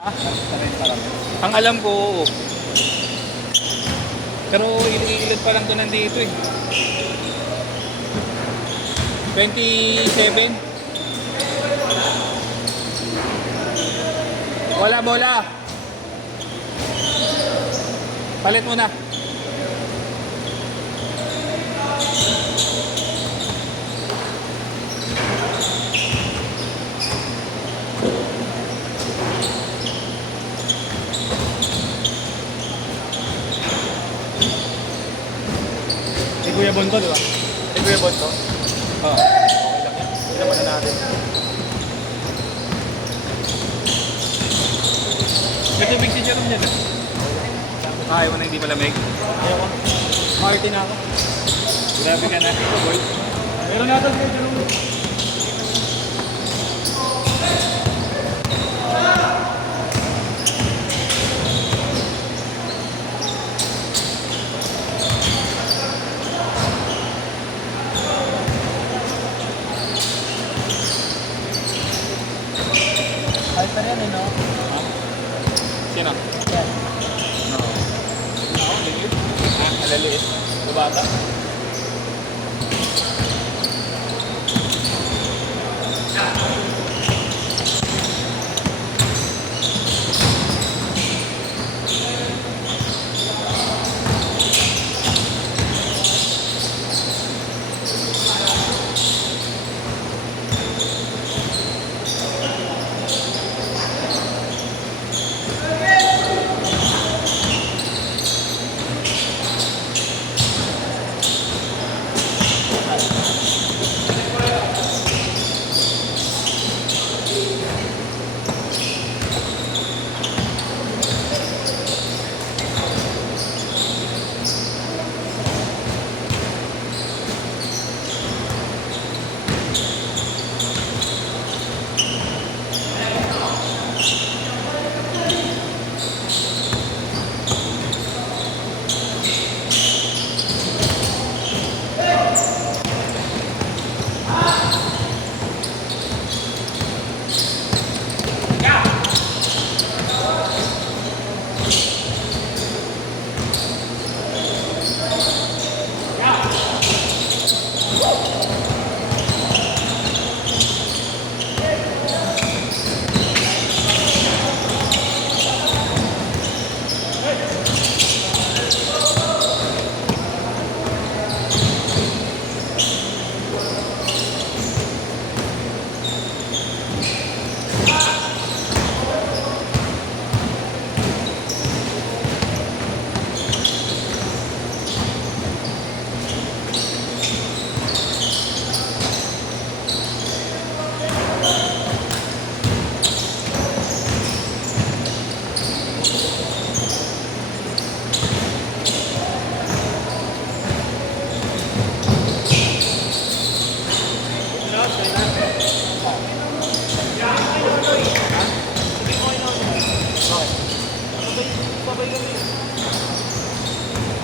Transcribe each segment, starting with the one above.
Ah, ang alam ko, oo. Pero ilan pa lang to nandito eh. 27. Wala bola. Palit mo na. Ni Kuya Bonto, di ba? Ni Kuya Bonto. Oh. Okay lang yan. Hindi naman na natin. May tubig si Jerome dyan. Ayaw mo na hindi malamig. Ayaw ko. Marty na ako. Grabe ka na. Boy. Meron natin kayo dyan. Kahit pa rin, no? Sino? Yan. No. Ako, lilit. Ah, alaliit. Bubata.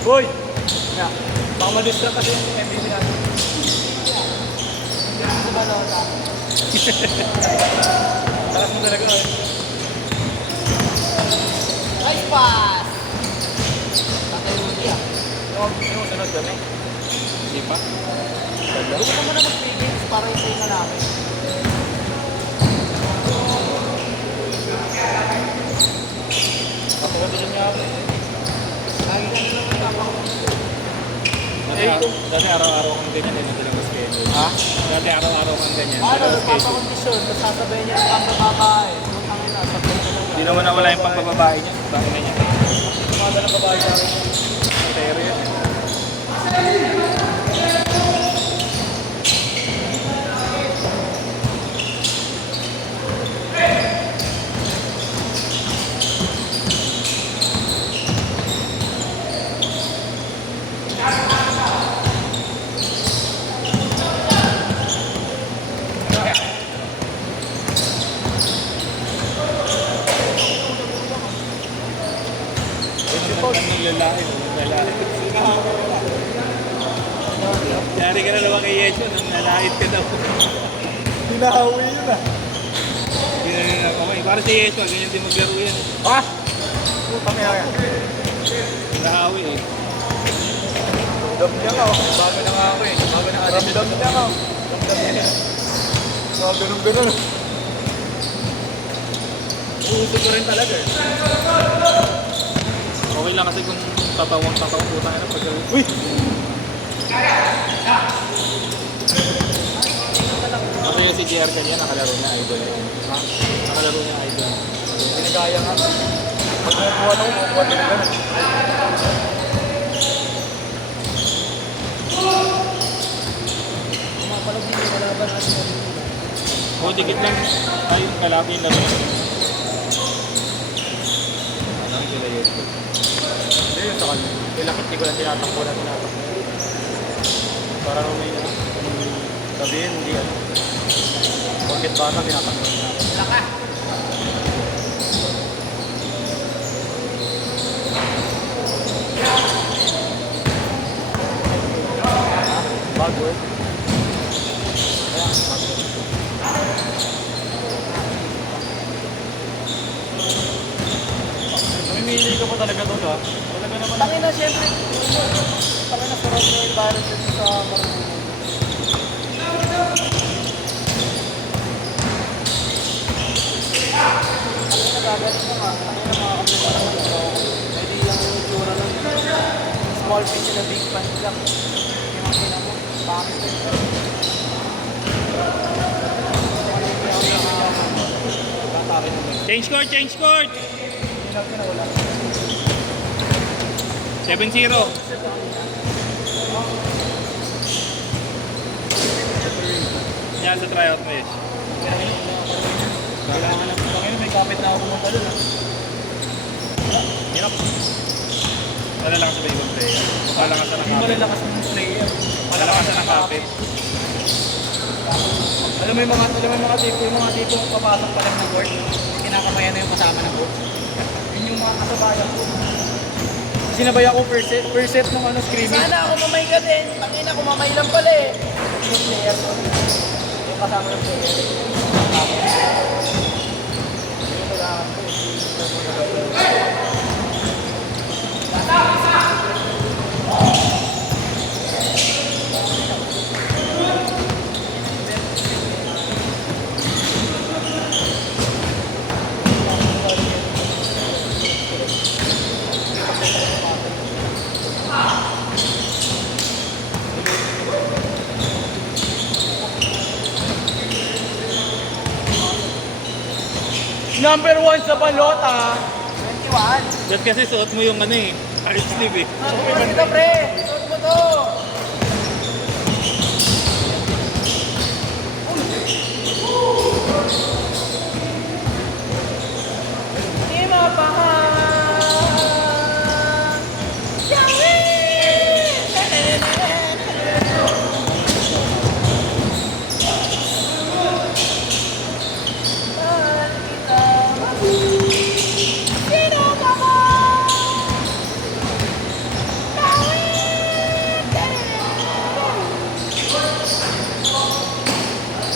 Boy! Yeah. Baka ma-distract kasi yung MVP natin. Hindi ba lota? Takas mo talaga eh. Nice pass! Tatay Rudy ah. Yung sunod kami. Hindi pa. Gusto ko muna mag-free games para hintayin na namin. Ako kasi niya ako eh. Lagi na nila magtapang. Dati araw-araw kang ganyan din ang talagang schedule. Ha? Dati araw-araw kang ganyan. Ano, talagang schedule. nagpapakondisyon. Tapos sasabayin niya ng pambabakae. Putangin na, sabayin na lang. Hindi naman nawala yung pagbababae niya. Bakit na niya? Tumada ng babae sa akin. Pero yun. Lalaki. Yari ka na naman kay Yecho nang nalait ka daw. Hinahawi yun ah. Hindi na ako Para si Yeso, ganyan din maglaro yan. Ha? Puta kaya yan. Nahawi eh. Dam niya nga. Bago na nga ako eh. Bago na nga. Dam niya nga. Dam niya. Ganun. Uuso ko rin talaga eh. Okay lang kasi kung tatawang puta na pag Uy! Kasi yung si JR kanina, nakalaro niya idol. Ha? Nakalaro niya idol. Pinagaya nga. Pag nakuha na kumukuha din ganun. Mapalag hindi malaban natin. O, dikit lang. Ay, kalaki yung laro. Ano yung sila Yeso? Hindi yun sa kanya. Kailangan hindi ko lang tinatakbo. Para nung may sabihin, hindi ano. Bakit bata tinatakbo na. Laka! Bago eh. Mamimili ka pa talaga doon ha. Talaga naman. Tangin na siyempre. Tangin na sarap na yung virus dito sa marunong. Tangin na gagalit na nga. Tangin na mga kapit na naman ito. Pwede yung itsura ng small fish na big pan lang. Yung mga kinamo. Bakit ito? Change court, change court! 7-0. Yan sa tryout mo, Yesh. Kailangan lang. Ngayon may kapit na ako pumunta doon ha. Hirap. Malalakas sa ibang player. Malalakas ng Hindi kapit. malalakas ng player. Malalakas ng kapit. Alam mo yung mga tipo papasok pa lang ng court, kinakamayan na yung kasama ng coach. Yun yung mga kasabayan ko. Sinabay ako per set ng ano, scrimmage. Sana ako mamay ka din. Tangin na, kumamay lang pala eh. Yung player ko. Yung kasama ng player. Number 1 sa balota. 21. Ba't kasi suot mo yung ano eh, hard sleeve eh. Suot kita pre. Suot mo to. Di mapahal.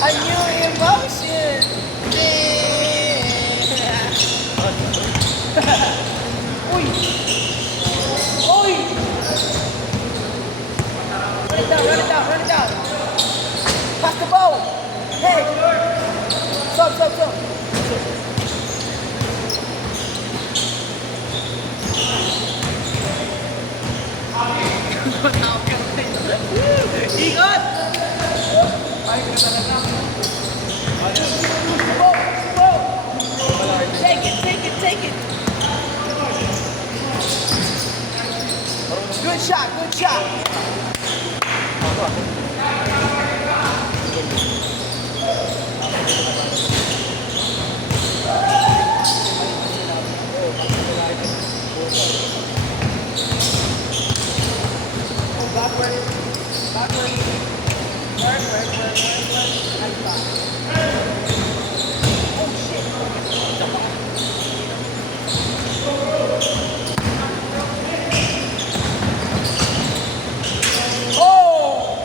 A new emotion. Uy! Uy! Run it down, run it down, run it down. Pass the ball. Hey! Stop, stop, stop. Ikot! Go, go! Take it, take it, take it. Good shot, good shot. Backward, backward. Work. Nice pass. Oh shit. Oh!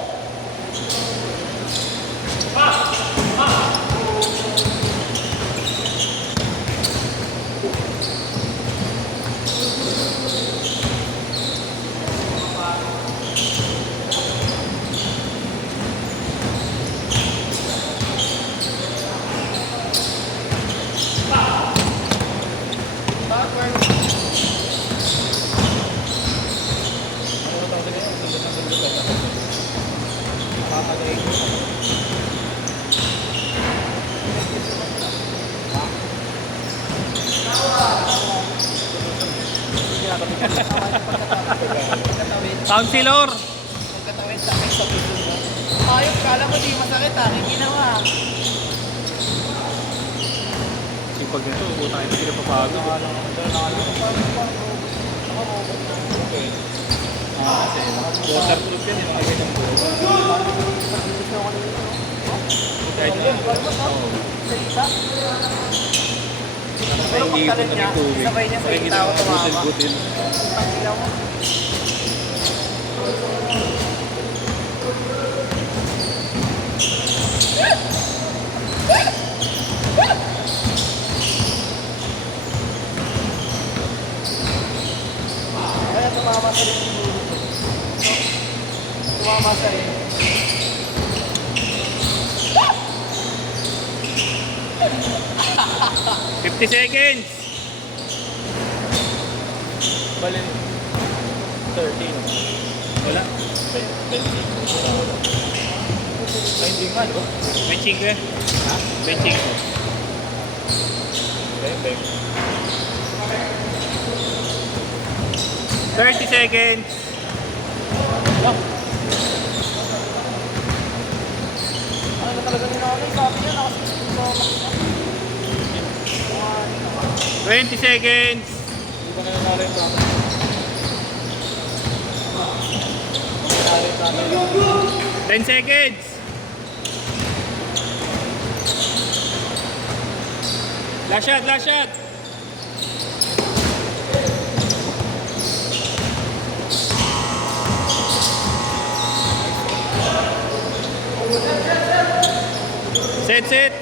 pagkatawid. Pagkatawid. Councilor! Pagkatawid sa akin sa puso mo. Ayok, kala mo di masakit ha. Hindi ginawa. Sipag nito, butang ito sila papagod. Okay. Kasi waterproof yan, yung mga ganyan po. Kahit na, oo. Pero Hindi ko pagtalit niya, na tubig. sabay niya sa Pakikita tao ko, tumama. butil-butil. Ang ilaw mo. Kaya tumama sa rin yung ulo ko. Tumama sa rin. 50 seconds! Bali, 13. Wala. Ay, hindi nga, no? Benching ko yan. Ha? Benching ko. Bebe. 30 seconds! Ano na talaga ni nanay? Sabi niya, nakasisip ko makita. 20 seconds! Hindi ko na nanalo yung bracket. Nanalo yung bracket. 10 seconds! Last shot, last shot! Set, set!